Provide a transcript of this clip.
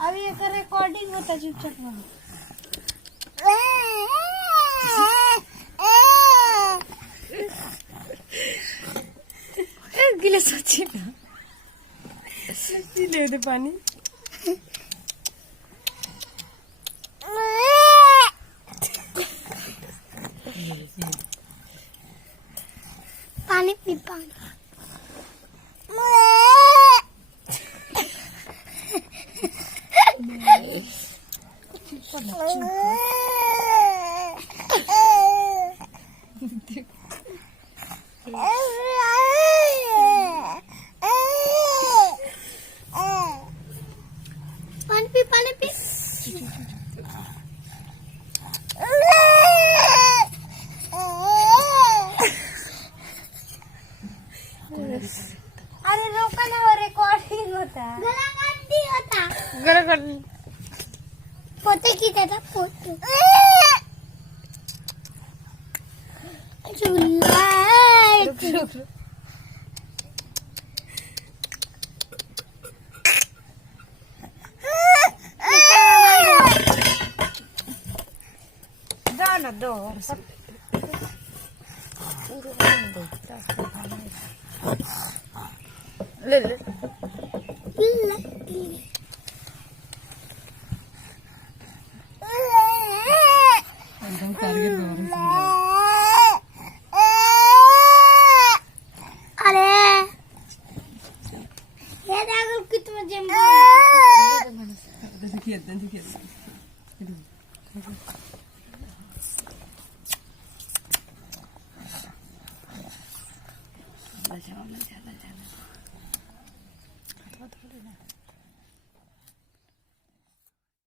अभी एक रिकॉर्डिंग होता चुपचाप म्हणून गिलास सच्ची ना ले दे पानी पानी पी पानी पानी पी अरे रोका ना हो रिकॉर्डिंग होता गला पोते की त्याचा पोते जाना दो ले ले अरे हे दागल किती म्हणजे झाला